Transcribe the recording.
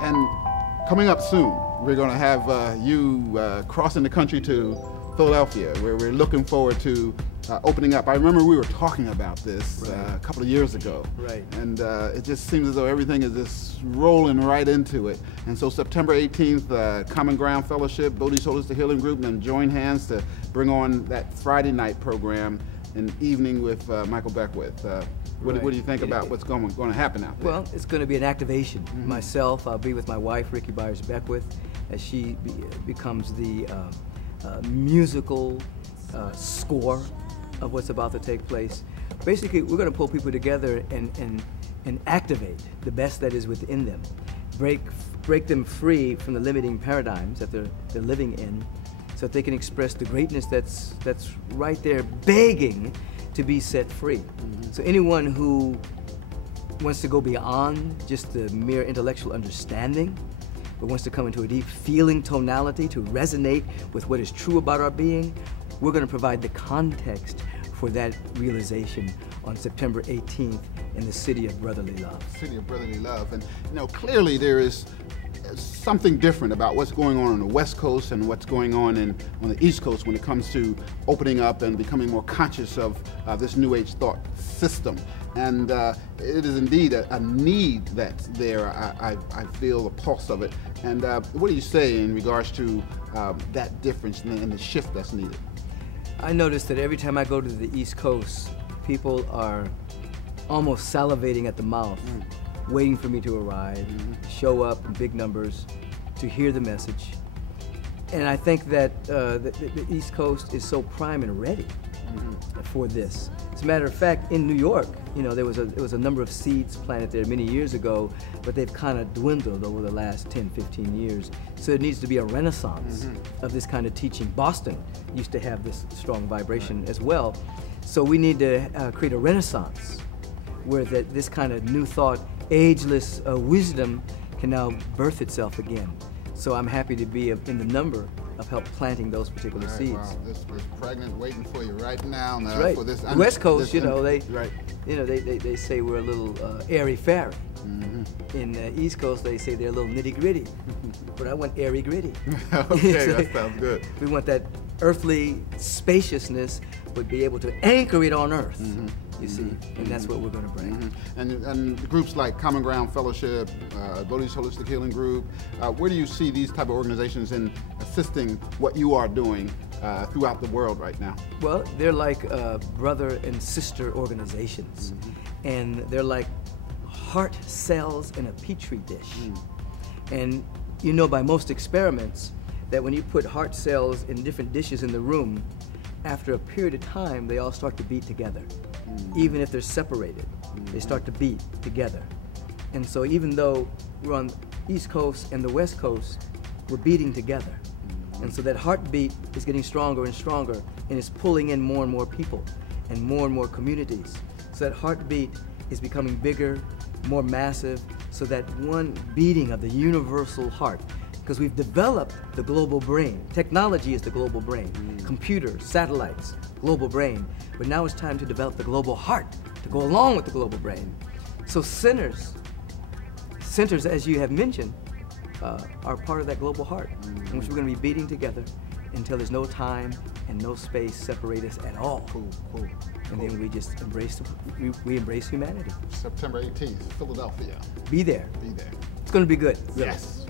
And coming up soon, we're going to have you crossing the country to Philadelphia, where we're looking forward to opening up. I remember we were talking about this a couple of years ago. Right. And it just seems as though everything is just rolling right into it. And so September 18th, Common Ground Fellowship, Bodhise Holistic Healing Group, and join hands to bring on that Friday night program, an evening with Michael Beckwith. What do you think about what's going to happen out there? Well, it's going to be an activation. Myself, I'll be with my wife, Bernard Beckwith, as she becomes the musical score of what's about to take place. Basically, we're going to pull people together and activate the best that is within them, break them free from the limiting paradigms that they're living in, so that they can express the greatness that's right there begging to be set free. So anyone who wants to go beyond just the mere intellectual understanding, but wants to come into a deep feeling tonality to resonate with what is true about our being, we're going to provide the context for that realization on September 18th in the City of Brotherly Love. City of Brotherly Love. And clearly there is something different about what's going on the West Coast and what's going on on the East Coast when it comes to opening up and becoming more conscious of this New Age thought system. And it is indeed a need that's there. I feel the pulse of it. And what do you say in regards to that difference and the shift that's needed? I noticed that every time I go to the East Coast, people are almost salivating at the mouth, waiting for me to arrive, show up in big numbers to hear the message. And I think that the East Coast is so prime and ready for this. As a matter of fact, in New York, there was a number of seeds planted there many years ago, but they've kind of dwindled over the last 10, 15 years. So it needs to be a renaissance of this kind of teaching. Boston used to have this strong vibration as well. So we need to create a renaissance where this kind of new thought, ageless wisdom can now birth itself again. So I'm happy to be in the number of help planting those particular seeds. Wow, this is pregnant waiting for you right now. That's right. For this, the West Coast, they say we're a little airy-fairy. In the East Coast, they say they're a little nitty-gritty. But I want airy-gritty. Okay, that sounds good. We want that earthly spaciousness, but be able to anchor it on earth. You see, and that's what we're going to bring. And groups like Common Ground Fellowship, Bodhise Holistic Healing Group, where do you see these type of organizations in assisting what you are doing throughout the world right now? Well, they're like brother and sister organizations, and they're like heart cells in a petri dish. And you know by most experiments that when you put heart cells in different dishes in the room, after a period of time, they all start to beat together. Even if they're separated, they start to beat together. And so even though we're on the East Coast and the West Coast, we're beating together. And so that heartbeat is getting stronger and stronger, and it's pulling in more and more people and more communities. So that heartbeat is becoming bigger, more massive, so that one beating of the universal heart, because we've developed the global brain. Technology is the global brain. Computers, satellites, global brain. But now it's time to develop the global heart to go along with the global brain. So centers, as you have mentioned, are part of that global heart, in which we're going to be beating together until there's no time and no space separate us at all. Cool. And then we just embrace we embrace humanity. September 18th, Philadelphia. Be there. Be there. It's going to be good. Yes.